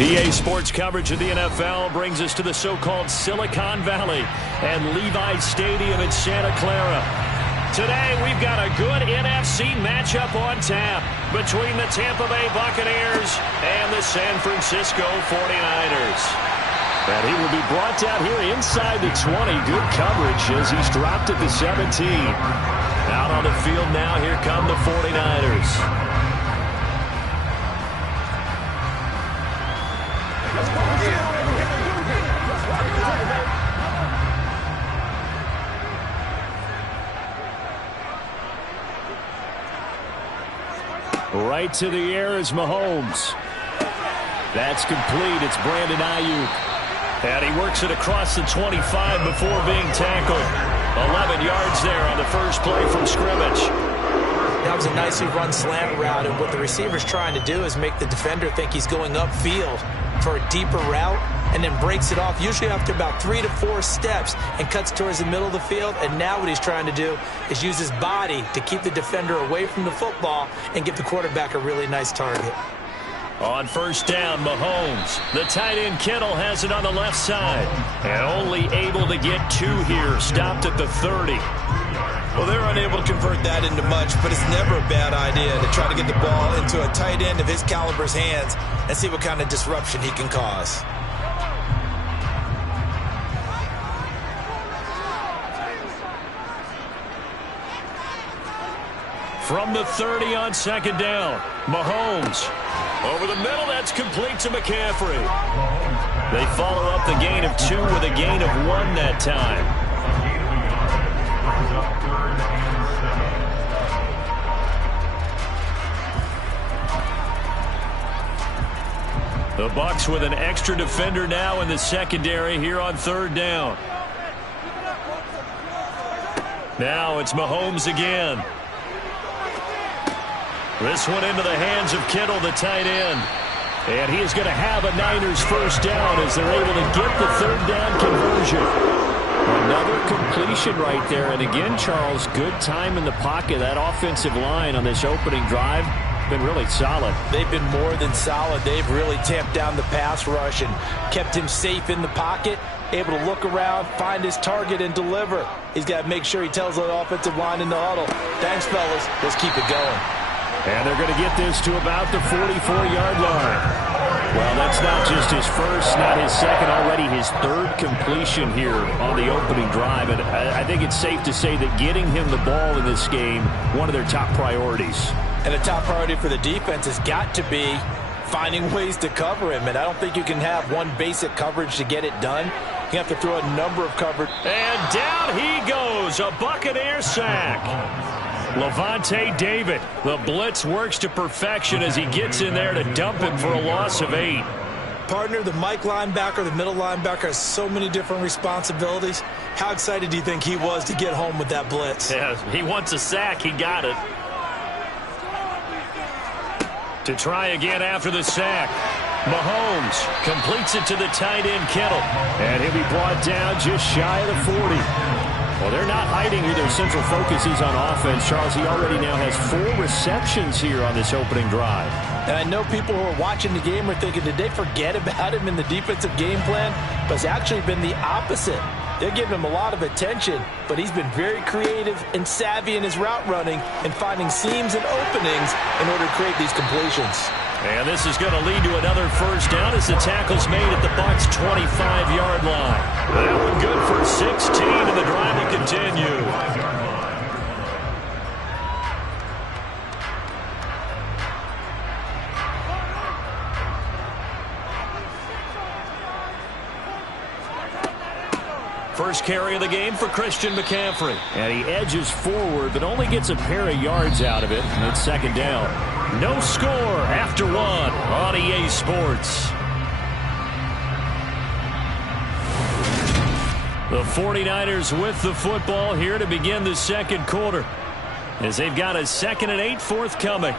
EA Sports coverage of the NFL brings us to the so-called Silicon Valley and Levi's Stadium in Santa Clara. Today, we've got a good NFC matchup on tap between the Tampa Bay Buccaneers and the San Francisco 49ers. And he will be brought down here inside the 20. Good coverage as he's dropped at the 17. Out on the field now, here come the 49ers. Right to the air is Mahomes. That's complete. It's Brandon Ayuk. And he works it across the 25 before being tackled. 11 yards there on the first play from scrimmage. That was a nicely run slant route, and what the receiver's trying to do is make the defender think he's going upfield for a deeper route, and then breaks it off, usually after about 3 to 4 steps, and cuts towards the middle of the field. And now what he's trying to do is use his body to keep the defender away from the football and give the quarterback a really nice target. On first down, Mahomes. The tight end Kittle has it on the left side. And only able to get 2 here. Stopped at the 30. Well, they're unable to convert that into much, but it's never a bad idea to try to get the ball into a tight end of his caliber's hands and see what kind of disruption he can cause. From the 30 on second down, Mahomes. Over the middle, that's complete to McCaffrey. They follow up the gain of 2 with a gain of 1 that time. The Bucs with an extra defender now in the secondary here on third down. Now it's Mahomes again. This one into the hands of Kittle, the tight end. And he is going to have a Niners first down as they're able to get the third down conversion. Another completion right there. And again, Charles, good time in the pocket. That offensive line on this opening drive been really solid. They've been more than solid. They've really tamped down the pass rush and kept him safe in the pocket, able to look around, find his target, and deliver. He's got to make sure he tells the offensive line in the huddle, thanks, fellas. Let's keep it going. And they're going to get this to about the 44-yard line. Well, that's not just his first, not his second, already his third completion here on the opening drive. And I think it's safe to say that getting him the ball in this game, one of their top priorities. And the top priority for the defense has got to be finding ways to cover him. And I don't think you can have one basic coverage to get it done. You have to throw a number of coverage. And down he goes, a Buccaneer sack. Lavonte David, the blitz works to perfection as he gets in there to dump him for a loss of 8. Partner, the Mike linebacker, the middle linebacker has so many different responsibilities. How excited do you think he was to get home with that blitz? Yeah, he wants a sack. He got it. To try again after the sack. Mahomes completes it to the tight end Kittle. And he'll be brought down just shy of the 40. Well, they're not hiding who their central focus is on offense. Charles, he already now has 4 receptions here on this opening drive. And I know people who are watching the game are thinking, did they forget about him in the defensive game plan? But it's actually been the opposite. They're giving him a lot of attention, but he's been very creative and savvy in his route running and finding seams and openings in order to create these completions. And this is going to lead to another first down as the tackle's made at the Bucs' 25-yard line. That one good for 16, and the drive will continue. First carry of the game for Christian McCaffrey. And he edges forward, but only gets a pair of yards out of it. And it's second down. No score after 1 on EA Sports. The 49ers with the football here to begin the second quarter, as they've got a 2nd and 8 forthcoming.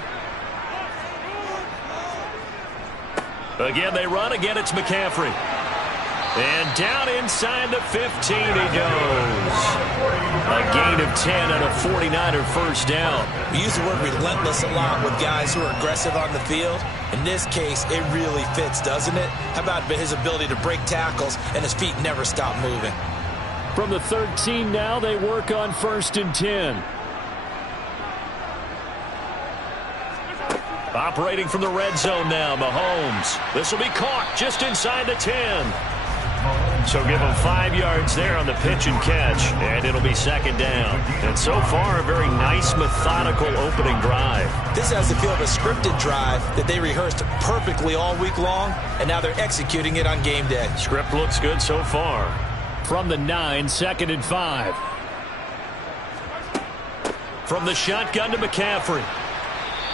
Again, they run. Again, it's McCaffrey. And down inside the 15 he goes. A gain gain of 10 and a 49er first down. We use the word relentless a lot with guys who are aggressive on the field. In this case, it really fits, doesn't it? How about his ability to break tackles and his feet never stop moving? From the 13 now, they work on 1st and 10. Operating from the red zone now, Mahomes. This will be caught just inside the 10. So give him 5 yards there on the pitch and catch, and it'll be 2nd down. And so far, a very nice, methodical opening drive. This has the feel of a scripted drive that they rehearsed perfectly all week long, and now they're executing it on game day. Script looks good so far. From the 9, 2nd and 5. From the shotgun to McCaffrey.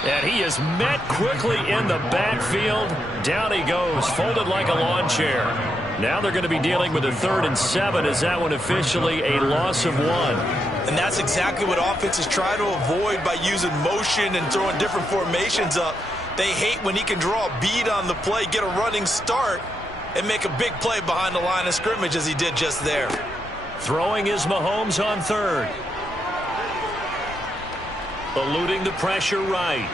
And he is met quickly in the backfield. Down he goes, folded like a lawn chair. Now they're going to be dealing with a 3rd and 7 as that one officially a loss of 1. And that's exactly what offenses try to avoid by using motion and throwing different formations up. They hate when he can draw a bead on the play, get a running start, and make a big play behind the line of scrimmage as he did just there. Throwing is Mahomes on 3rd. Eluding the pressure right.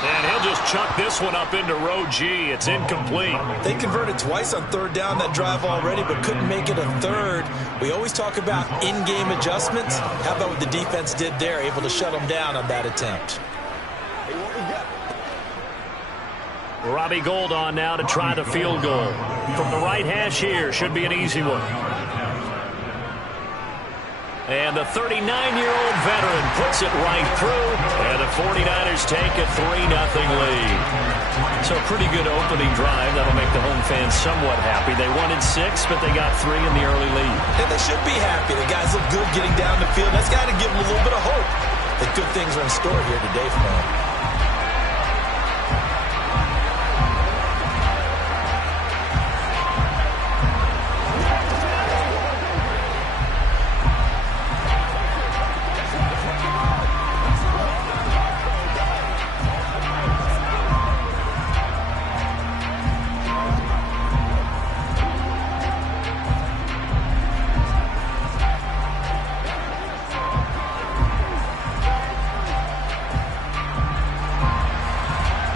And he'll just chuck this one up into row G. It's incomplete. They converted twice on 3rd down that drive already, but couldn't make it a 3rd. We always talk about in-game adjustments. How about what the defense did there, able to shut them down on that attempt? Robbie Gould on now to try the field goal. From the right hash here, should be an easy one. And the 39-year-old veteran puts it right through, and the 49ers take a 3-0 lead. So a pretty good opening drive. That'll make the home fans somewhat happy. They wanted 6, but they got 3 in the early lead. And they should be happy. The guys look good getting down the field. That's got to give them a little bit of hope that good things are in store here today for them.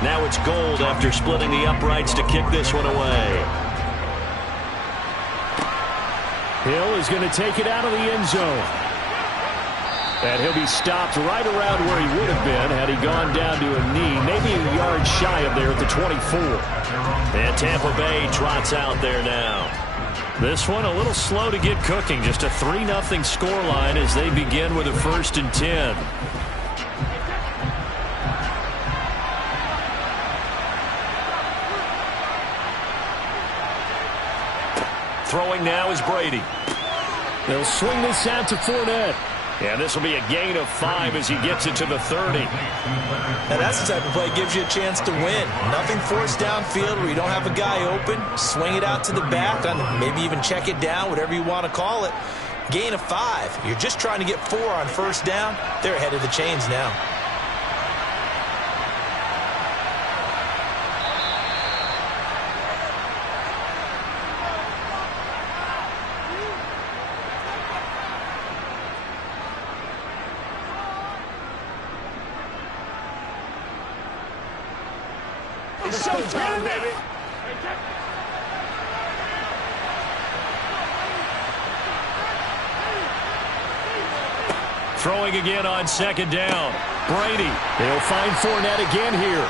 Now it's Gould after splitting the uprights to kick this one away. Hill is going to take it out of the end zone. And he'll be stopped right around where he would have been had he gone down to a knee, maybe a yard shy of there at the 24. And Tampa Bay trots out there now. This one a little slow to get cooking. Just a 3-0 scoreline as they begin with a 1st and 10. Throwing now is Brady. They'll swing this out to Fournette. And this will be a gain of 5 as he gets it to the 30. Now that's the type of play that gives you a chance to win. Nothing forced downfield where you don't have a guy open. Swing it out to the back, maybe even check it down, whatever you want to call it. Gain of 5. You're just trying to get 4 on 1st down. They're ahead of the chains now. It's showtime, baby. Throwing again on 2nd down. Brady. They'll find Fournette again here.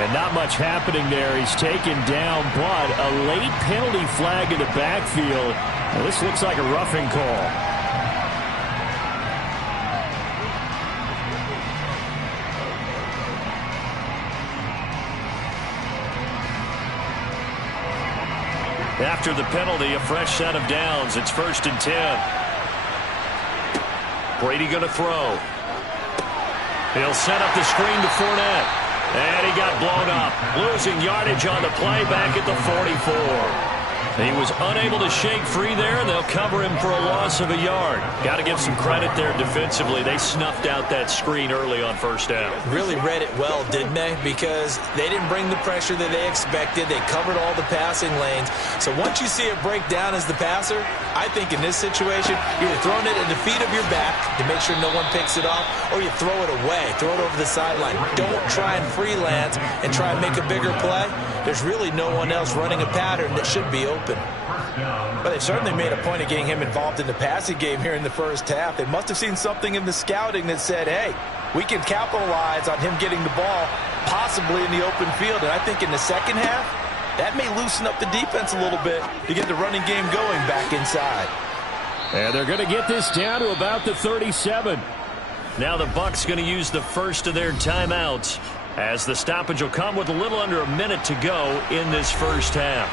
And not much happening there. He's taken down, but a late penalty flag in the backfield. Well, this looks like a roughing call. After the penalty, a fresh set of downs. It's 1st and 10. Brady going to throw. He'll set up the screen to Fournette. And he got blown up. Losing yardage on the play back at the 44. He was unable to shake free there, and they'll cover him for a loss of a yard. Got to give some credit there defensively. They snuffed out that screen early on first down. Really read it well, didn't they? Because they didn't bring the pressure that they expected. They covered all the passing lanes. So once you see it break down as the passer, I think in this situation, you're either throwing it at the feet of your back to make sure no one picks it off, or you throw it away, throw it over the sideline. Don't try and freelance and try and make a bigger play. There's really no one else running a pattern that should be open. But they certainly made a point of getting him involved in the passing game here in the first half. They must have seen something in the scouting that said, hey, we can capitalize on him getting the ball possibly in the open field. And I think in the second half, that may loosen up the defense a little bit to get the running game going back inside. And they're going to get this down to about the 37. Now the Bucs going to use the first of their timeouts, as the stoppage will come with a little under a minute to go in this first half.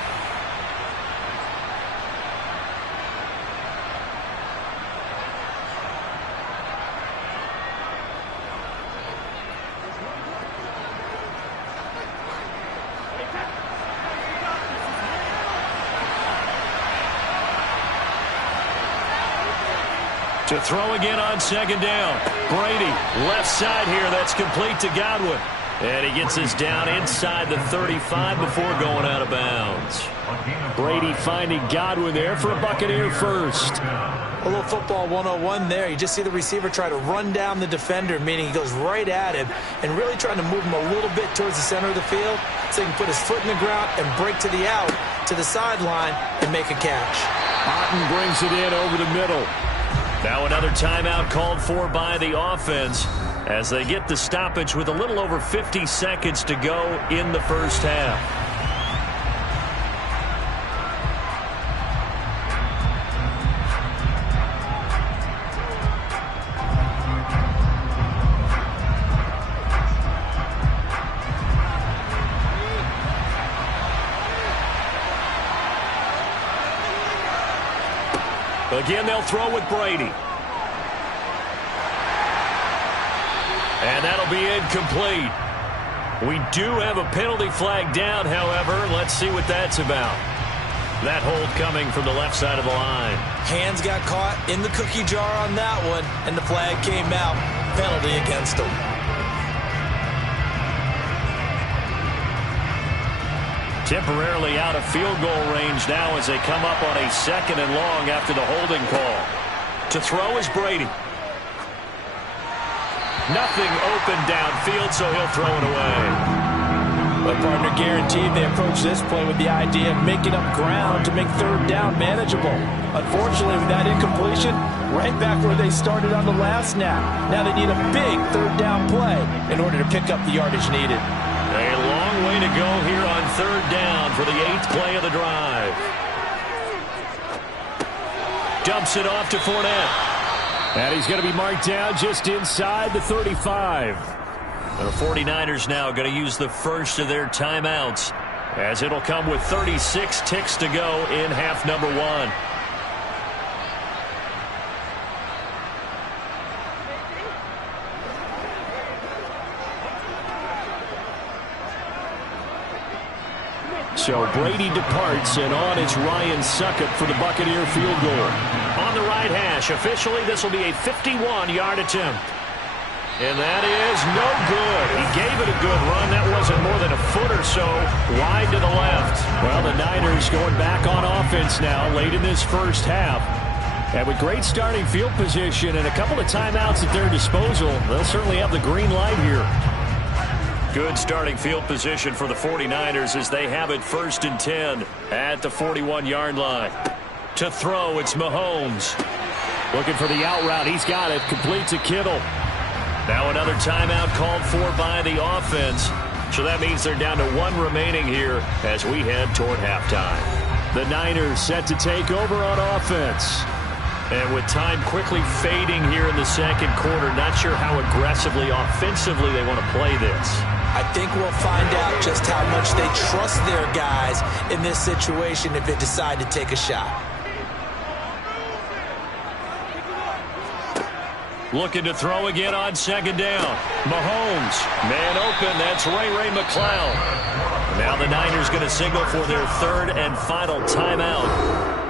To throw again on second down. Brady, left side here. That's complete to Godwin. And he gets this down inside the 35 before going out of bounds. Brady finding Godwin there for a Buccaneer first. A little football 101 there. You just see the receiver try to run down the defender, meaning he goes right at him and really trying to move him a little bit towards the center of the field so he can put his foot in the ground and break to the out, to the sideline, and make a catch. Otten brings it in over the middle. Now another timeout called for by the offense as they get the stoppage with a little over 50 seconds to go in the first half. Again, they'll throw with Brady. And that'll be incomplete. We do have a penalty flag down, however. Let's see what that's about. That hold coming from the left side of the line. Hands got caught in the cookie jar on that one, and the flag came out. Penalty against him. Temporarily out of field goal range now as they come up on a 2nd and long after the holding call. To throw is Brady. Nothing open downfield, so he'll throw it away. Well, partner, guaranteed they approach this play with the idea of making up ground to make third down manageable. Unfortunately, with that incompletion, right back where they started on the last snap. Now they need a big third down play in order to pick up the yardage needed. A long way to go here on third down for the 8th play of the drive. Dumps it off to Fournette. And he's going to be marked down just inside the 35. The 49ers now going to use the first of their timeouts, as it'll come with 36 ticks to go in half number 1. So Brady departs, and on is Ryan Succop for the Buccaneer field goal. On the right hash, officially this will be a 51-yard attempt. And that is no good. He gave it a good run. That wasn't more than a foot or so wide to the left. Well, the Niners going back on offense now late in this first half. And with great starting field position and a couple of timeouts at their disposal, they'll certainly have the green light here. Good starting field position for the 49ers as they have it 1st and 10 at the 41-yard line. To throw, it's Mahomes. Looking for the out route. He's got it. Complete to Kittle. Now another timeout called for by the offense. So that means they're down to 1 remaining here as we head toward halftime. The Niners set to take over on offense. And with time quickly fading here in the second quarter, not sure how aggressively, offensively they want to play this. I think we'll find out just how much they trust their guys in this situation if they decide to take a shot. Looking to throw again on 2nd down. Mahomes, man open, that's Ray McCloud. Now the Niners going to signal for their third and final timeout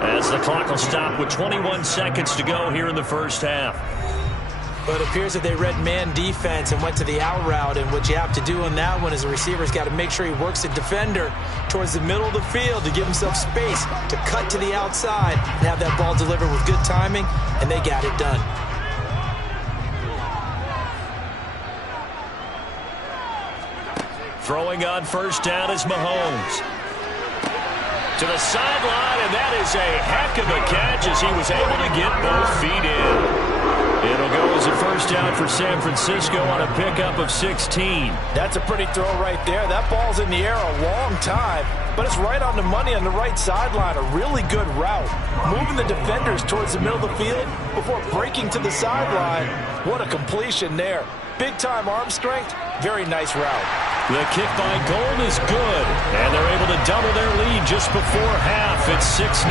as the clock will stop with 21 seconds to go here in the first half. But it appears that they read man defense and went to the out route, and what you have to do on that one is the receiver's got to make sure he works the defender towards the middle of the field to give himself space to cut to the outside and have that ball delivered with good timing, and they got it done. Throwing on first down is Mahomes. To the sideline, and that is a heck of a catch as he was able to get both feet in. It'll go as a first down for San Francisco on a pickup of 16. That's a pretty throw right there. That ball's in the air a long time, but it's right on the money on the right sideline. A really good route. Moving the defenders towards the middle of the field before breaking to the sideline. What a completion there. Big-time arm strength. Very nice route. The kick by Gold is good, and they're able to double their lead just before half. It's 6-0.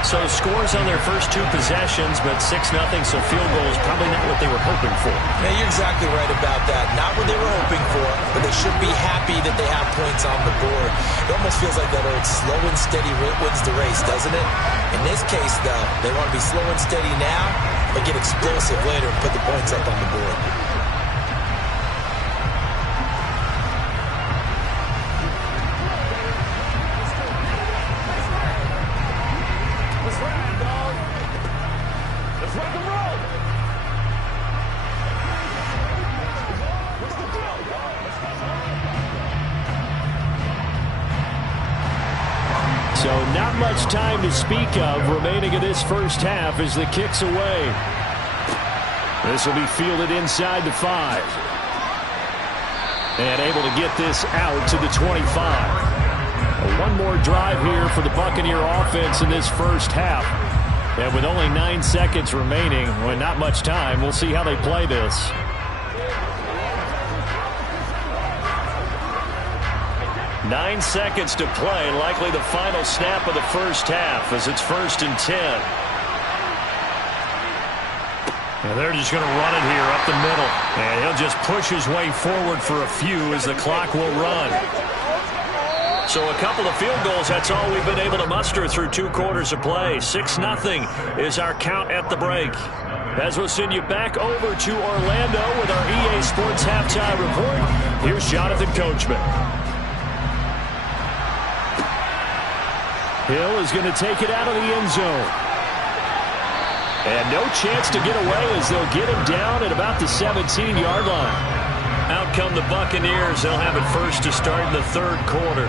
So scores on their first two possessions, but 6-0, so field goal is probably not what they were hoping for. Yeah, you're exactly right about that. Not what they were hoping for, but they should be happy that they have points on the board. It almost feels like that old slow and steady wins the race, doesn't it? In this case, though, they want to be slow and steady now, but get explosive later and put the points up on the board. So not much time to speak of remaining in this first half as the kick's away. This will be fielded inside the 5. And able to get this out to the 25. One more drive here for the Buccaneer offense in this first half. And with only 9 seconds remaining, well, not much time, we'll see how they play this. Nine seconds to play, likely the final snap of the first half as it's 1st and 10. And they're just going to run it here up the middle. And he'll just push his way forward for a few as the clock will run. So a couple of field goals, that's all we've been able to muster through 2 quarters of play. 6-0 is our count at the break. As we'll send you back over to Orlando with our EA Sports Halftime Report, here's Jonathan Coachman. Hill is going to take it out of the end zone. And no chance to get away as they'll get him down at about the 17-yard line. Out come the Buccaneers. They'll have it first to start in the 3rd quarter.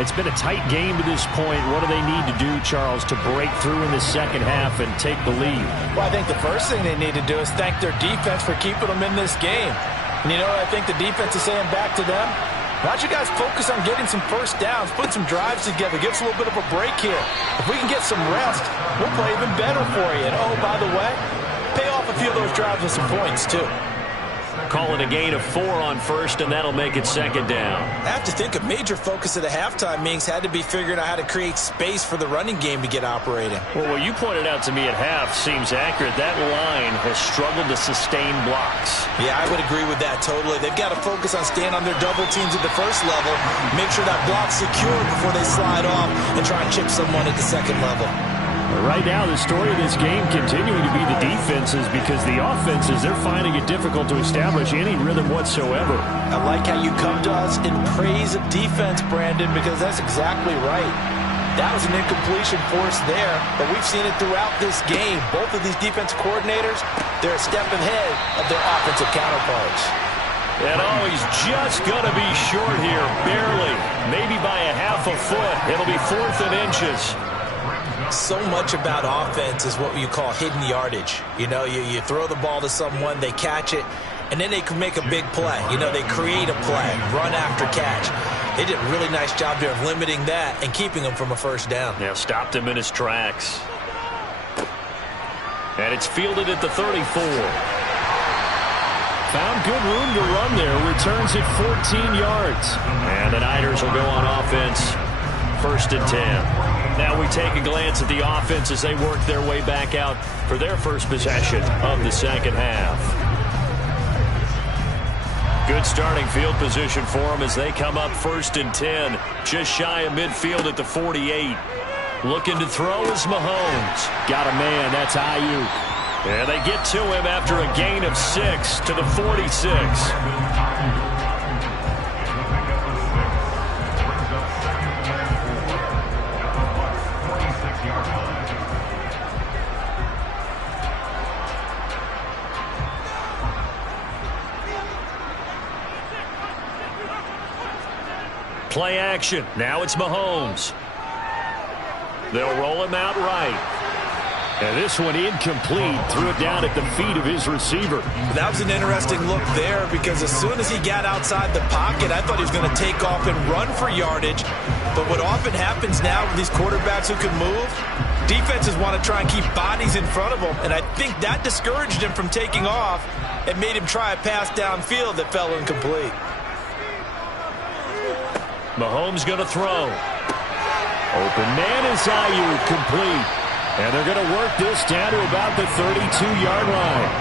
It's been a tight game to this point. What do they need to do, Charles, to break through in the second half and take the lead? Well, I think the first thing they need to do is thank their defense for keeping them in this game. And you know what I think the defense is saying back to them? Why don't you guys focus on getting some first downs, put some drives together, give us a little bit of a break here. If we can get some rest, we'll play even better for you. And, oh, by the way, pay off a few of those drives with some points, too. Call it a gain of 4 on first, and that'll make it 2nd down. I have to think a major focus of the halftime meetings had to be figuring out how to create space for the running game to get operating. Well, what you pointed out to me at half seems accurate. That line has struggled to sustain blocks. Yeah, I would agree with that totally. They've got to focus on staying on their double teams at the first level, make sure that block's secure before they slide off and try and chip someone at the 2nd level. Right now, the story of this game continuing to be the defenses because the offenses, they're finding it difficult to establish any rhythm whatsoever. I like how you come to us in praise of defense, Brandon, because that's exactly right. That was an incompletion force there, but we've seen it throughout this game. Both of these defense coordinators, they're a step ahead of their offensive counterparts. And he's just going to be short here, barely, maybe by a half a foot. It'll be 4th and inches. So much about offense is what you call hidden yardage. You know, you throw the ball to someone, they catch it, and then they can make a big play. You know, they create a play, run after catch. They did a really nice job there of limiting that and keeping him from a first down. Yeah, stopped him in his tracks. And it's fielded at the 34. Found good room to run there. Returns it 14 yards. And the Niners will go on offense. 1st and 10. Now we take a glance at the offense as they work their way back out for their first possession of the second half. Good starting field position for them as they come up 1st and 10. Just shy of midfield at the 48. Looking to throw is Mahomes. Got a man. That's Ayuk. And they get to him after a gain of 6 to the 46. Play action. Now it's Mahomes. They'll roll him out right. And this one incomplete. Threw it down at the feet of his receiver. That was an interesting look there because as soon as he got outside the pocket, I thought he was going to take off and run for yardage. But what often happens now with these quarterbacks who can move, defenses want to try and keep bodies in front of them. And I think that discouraged him from taking off and made him try a pass downfield that fell incomplete. Mahomes going to throw. Open man is Ayuk, complete. And they're going to work this down to about the 32-yard line.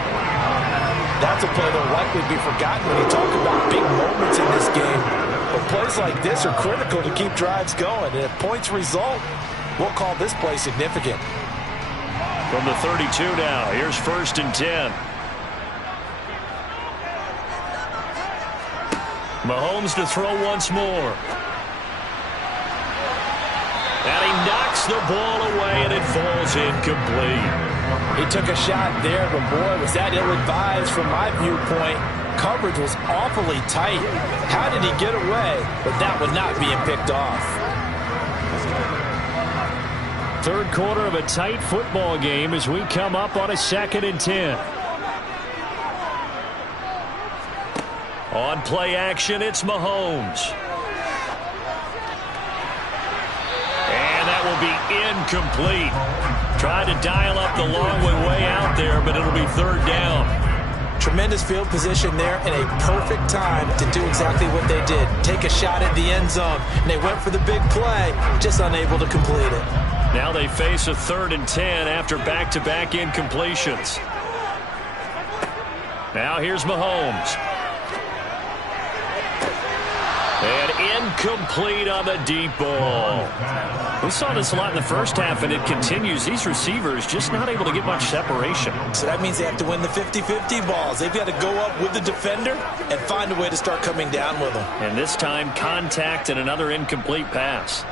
That's a play that will likely be forgotten when you talk about big moments in this game. But plays like this are critical to keep drives going. And if points result, we'll call this play significant. From the 32 now, here's 1st and 10. Mahomes to throw once more. And he knocks the ball away, and it falls incomplete. He took a shot there, but boy, was that ill-advised from my viewpoint. Coverage was awfully tight. How did he get away? But that was not being picked off. Third quarter of a tight football game as we come up on a 2nd and 10. On play action, it's Mahomes. And that will be incomplete. Tried to dial up the long way out there, but it'll be 3rd down. Tremendous field position there and a perfect time to do exactly what they did. Take a shot at the end zone. And they went for the big play, just unable to complete it. Now they face a 3rd and 10 after back-to-back incompletions. Now here's Mahomes. And incomplete on the deep ball. We saw this a lot in the first half, and it continues. These receivers just not able to get much separation. So that means they have to win the 50-50 balls. They've got to go up with the defender and find a way to start coming down with them. And this time, contact and another incomplete pass.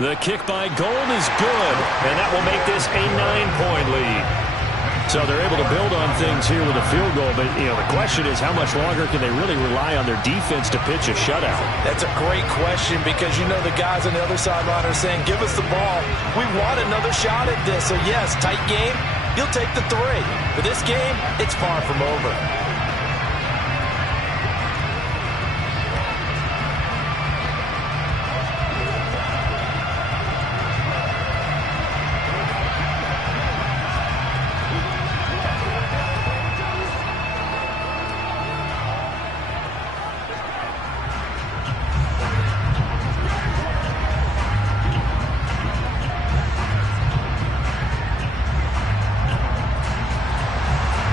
The kick by Gold is good, and that will make this a 9-point lead. So they're able to build on things here with a field goal, but the question is how much longer can they really rely on their defense to pitch a shutout? That's a great question because the guys on the other sideline are saying, give us the ball. We want another shot at this. So yes, tight game, you'll take the 3. For this game, it's far from over.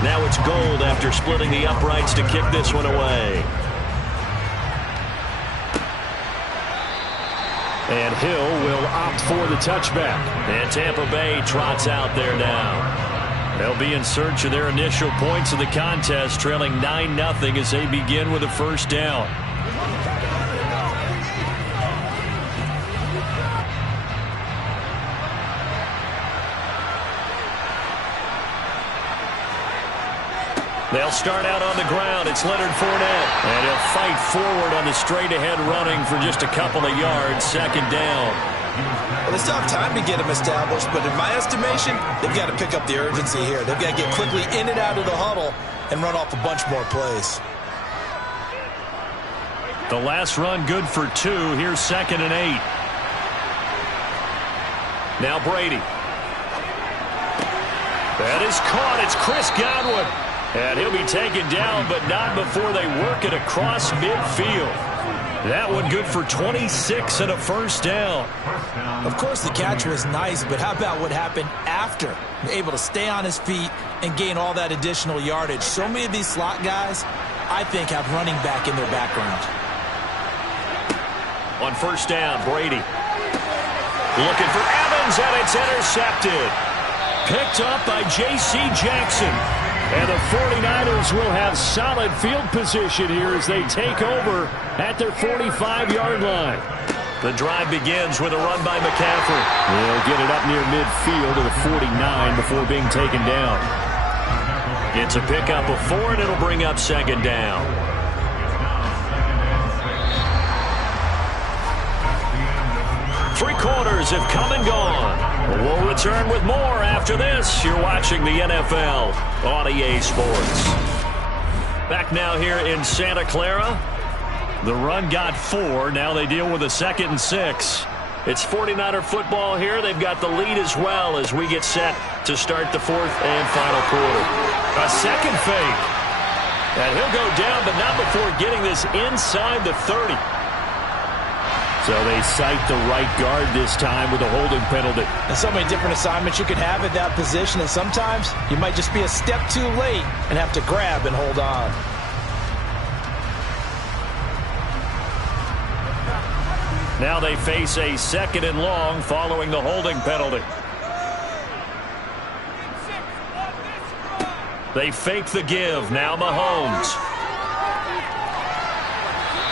Now it's Gold after splitting the uprights to kick this one away. And Hill will opt for the touchback. And Tampa Bay trots out there now. They'll be in search of their initial points of the contest, trailing 9-0 as they begin with a 1st down. They'll start out on the ground. It's Leonard Fournette. And he'll fight forward on the straight-ahead running for just a couple of yards. 2nd down. Well, they still have time to get him established, but in my estimation, they've got to pick up the urgency here. They've got to get quickly in and out of the huddle and run off a bunch more plays. The last run good for 2. Here's 2nd and 8. Now Brady. That is caught. It's Chris Godwin. And he'll be taken down, but not before they work it across midfield. That one good for 26 and a first down. Of course, the catch was nice, but how about what happened after? Able to stay on his feet and gain all that additional yardage. So many of these slot guys, I think, have running back in their background. On first down, Brady. Looking for Evans, and it's intercepted. Picked up by J.C. Jackson. And the 49ers will have solid field position here as they take over at their 45-yard line. The drive begins with a run by McCaffrey. They'll get it up near midfield to the 49 before being taken down. It's a pickup of 4, and it'll bring up second down. Three quarters have come and gone. We'll return with more after this. You're watching the NFL on EA Sports. Back now here in Santa Clara. The run got 4. Now they deal with a 2nd and 6. It's 49er football here. They've got the lead as well as we get set to start the 4th and final quarter. A second fake. And he'll go down, but not before getting this inside the 30. So they cite the right guard this time with a holding penalty. And so many different assignments you can have at that position, and sometimes you might just be a step too late and have to grab and hold on. Now they face a 2nd and long following the holding penalty. They fake the give. Now Mahomes.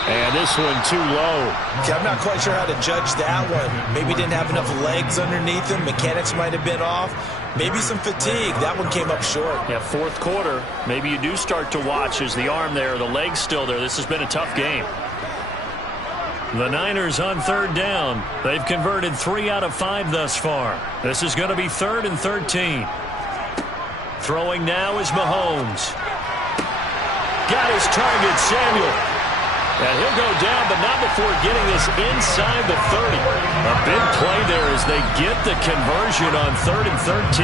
And this one too low. Okay, I'm not quite sure how to judge that one. Maybe didn't have enough legs underneath him. Mechanics might have been off. Maybe some fatigue. That one came up short. Yeah, 4th quarter. Maybe you do start to watch as the arm there, the leg's still there. This has been a tough game. The Niners on 3rd down. They've converted 3 out of 5 thus far. This is going to be 3rd and 13. Throwing now is Mahomes. Got his target, Samuel. And he'll go down, but not before getting this inside the 30. A big play there as they get the conversion on 3rd and 13.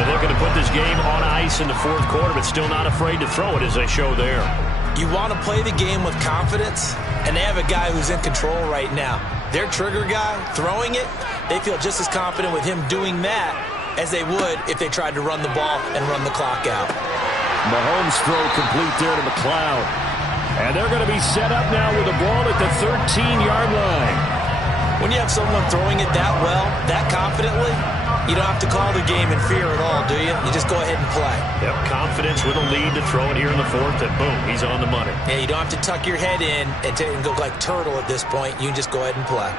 And looking to put this game on ice in the 4th quarter, but still not afraid to throw it as they show there. You want to play the game with confidence, and they have a guy who's in control right now. Their trigger guy, throwing it, they feel just as confident with him doing that as they would if they tried to run the ball and run the clock out. Mahomes throw complete there to McLeod. And they're going to be set up now with the ball at the 13-yard line. When you have someone throwing it that well, that confidently, you don't have to call the game in fear at all, do you? You just go ahead and play. Yep, confidence with a lead to throw it here in the 4th, and boom, he's on the money. Yeah, you don't have to tuck your head in and go like turtle at this point. You can just go ahead and play.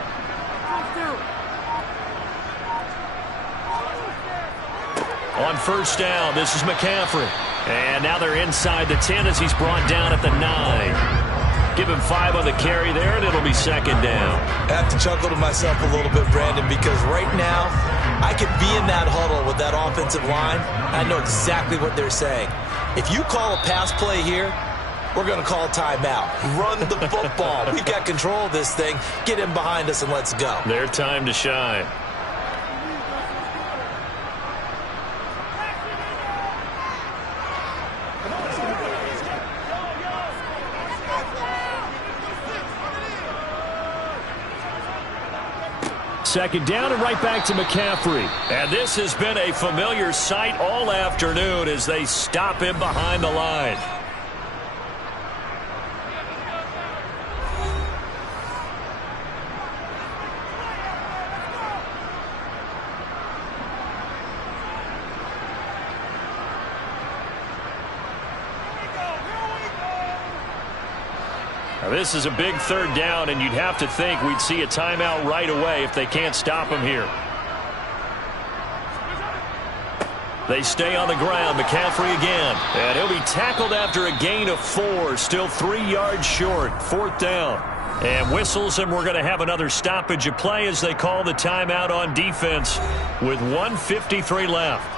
On first down, this is McCaffrey. And now they're inside the 10 as he's brought down at the 9. Give him 5 on the carry there, and it'll be 2nd down. I have to chuckle to myself a little bit, Brandon, because right now I could be in that huddle with that offensive line. I know exactly what they're saying. If you call a pass play here, we're going to call a timeout. Run the football. We've got control of this thing. Get him behind us and let's go. Their time to shine. Second down and right back to McCaffrey. And this has been a familiar sight all afternoon as they stop him behind the line. Now this is a big 3rd down, and you'd have to think we'd see a timeout right away if they can't stop him here. They stay on the ground. McCaffrey again. And he'll be tackled after a gain of 4. Still 3 yards short. 4th down. And whistles, and we're going to have another stoppage of play as they call the timeout on defense with 1:53 left.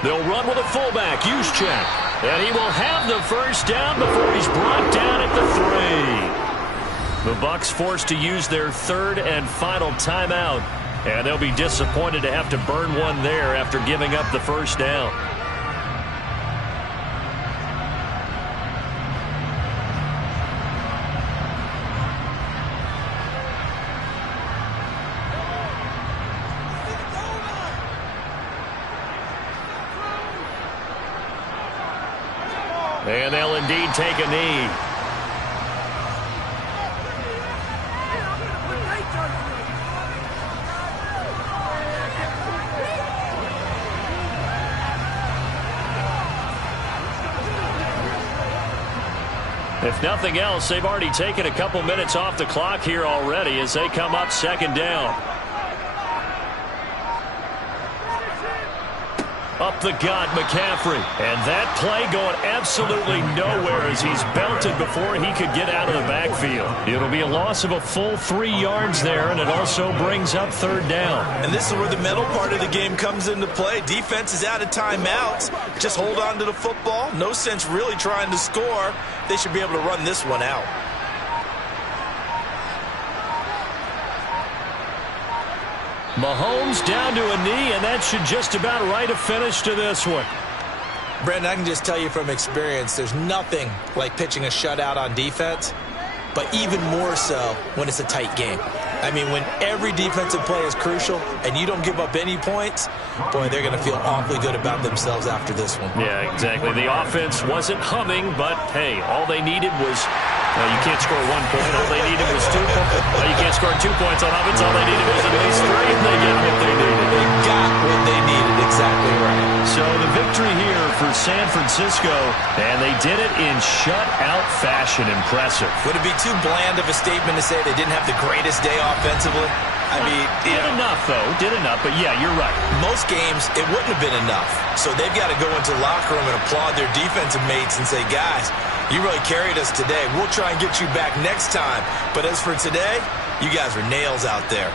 They'll run with a fullback. Juszczyk. And he will have the first down before he's brought down at the 3. The Bucs forced to use their third and final timeout. And they'll be disappointed to have to burn one there after giving up the first down. And they'll indeed take a knee. If nothing else, they've already taken a couple minutes off the clock here already as they come up second down. Up the gut, McCaffrey. And that play going absolutely nowhere as he's belted before he could get out of the backfield. It'll be a loss of a full 3 yards there, and it also brings up third down. And this is where the mental part of the game comes into play. Defense is out of timeouts. Just hold on to the football. No sense really trying to score. They should be able to run this one out. Mahomes down to a knee, and that should just about write a finish to this one. Brandon, I can just tell you from experience, there's nothing like pitching a shutout on defense, but even more so when it's a tight game. I mean, when every defensive play is crucial and you don't give up any points, boy, they're going to feel awfully good about themselves after this one. Yeah, exactly. The offense wasn't humming, but, hey, all they needed was, you can't score 1 point. All they needed was 2 points. You can't score 2 points on offense. All they needed was at least 3, and they got what they needed. They got what they needed, exactly right. So the victory here for San Francisco, and they did it in shutout fashion. Impressive. Would it be too bland of a statement to say they didn't have the greatest day offensively? I mean, did enough, though. Did enough, but yeah, you're right. Most games, it wouldn't have been enough. So they've got to go into the locker room and applaud their defensive mates and say, guys, you really carried us today. We'll try and get you back next time. But as for today, you guys are nails out there.